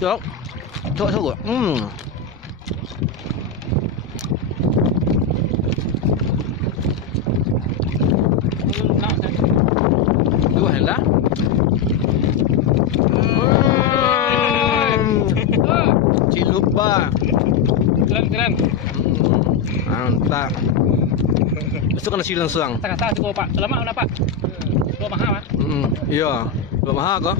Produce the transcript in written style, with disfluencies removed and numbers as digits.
Được. Thôi thôi rồi. Dua hela. Cilup ba. Keren. Mantap. Besok kena silang serang. Kata-kata cukup Pak. Selamat mana Pak? 2 mahal Pak. Iya. Belum mahal kok.